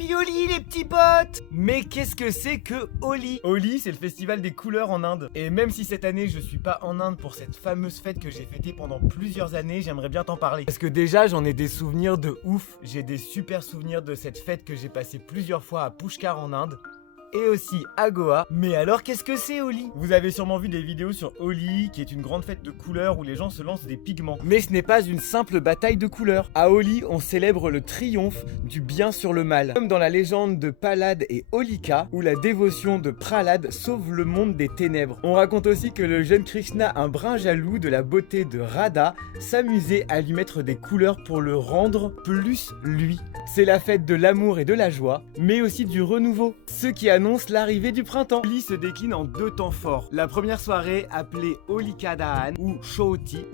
Happy Holi les petits potes! Mais qu'est-ce que c'est que Holi? Holi, c'est le festival des couleurs en Inde. Et même si cette année je suis pas en Inde pour cette fameuse fête que j'ai fêtée pendant plusieurs années, j'aimerais bien t'en parler. Parce que déjà j'en ai des souvenirs de ouf. J'ai des super souvenirs de cette fête que j'ai passée plusieurs fois à Pushkar en Inde. Et aussi à Goa. Mais alors qu'est-ce que c'est Holi? Vous avez sûrement vu des vidéos sur Holi, qui est une grande fête de couleurs où les gens se lancent des pigments. Mais ce n'est pas une simple bataille de couleurs. À Holi, on célèbre le triomphe du bien sur le mal. Comme dans la légende de Prahlad et Holika, où la dévotion de Prahlad sauve le monde des ténèbres. On raconte aussi que le jeune Krishna, un brin jaloux de la beauté de Radha, s'amusait à lui mettre des couleurs pour le rendre plus lui. C'est la fête de l'amour et de la joie, mais aussi du renouveau. Ce qui annonce l'arrivée du printemps. Holi se décline en deux temps forts. La première soirée appelée Holika Dahan ou Chauti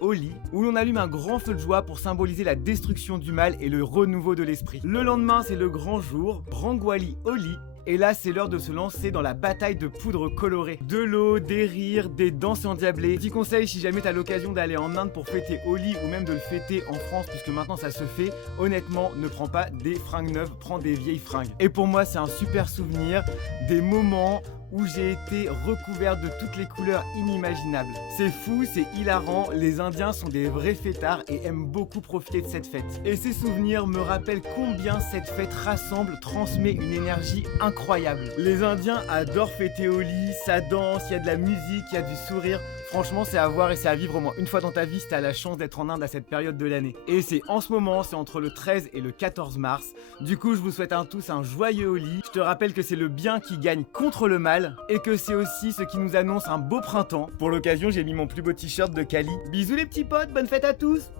Holi, où l'on allume un grand feu de joie pour symboliser la destruction du mal et le renouveau de l'esprit. Le lendemain, c'est le grand jour, Rangoli Holi. Et là, c'est l'heure de se lancer dans la bataille de poudre colorée. De l'eau, des rires, des danses endiablées. Petit conseil, si jamais t'as l'occasion d'aller en Inde pour fêter Holi ou même de le fêter en France, puisque maintenant ça se fait, honnêtement, ne prends pas des fringues neuves, prends des vieilles fringues. Et pour moi, c'est un super souvenir, des moments où j'ai été recouvert de toutes les couleurs inimaginables. C'est fou, c'est hilarant, les Indiens sont des vrais fêtards et aiment beaucoup profiter de cette fête. Et ces souvenirs me rappellent combien cette fête rassemble, transmet une énergie incroyable. Les Indiens adorent fêter Holi, ça danse, il y a de la musique, il y a du sourire. Franchement, c'est à voir et c'est à vivre au moins une fois dans ta vie si t'as la chance d'être en Inde à cette période de l'année. Et c'est en ce moment, c'est entre le 13 et le 14 mars. Du coup, je vous souhaite à tous un joyeux Holi. Je te rappelle que c'est le bien qui gagne contre le mal et que c'est aussi ce qui nous annonce un beau printemps. Pour l'occasion, j'ai mis mon plus beau t-shirt de Kali. Bisous les petits potes, bonne fête à tous!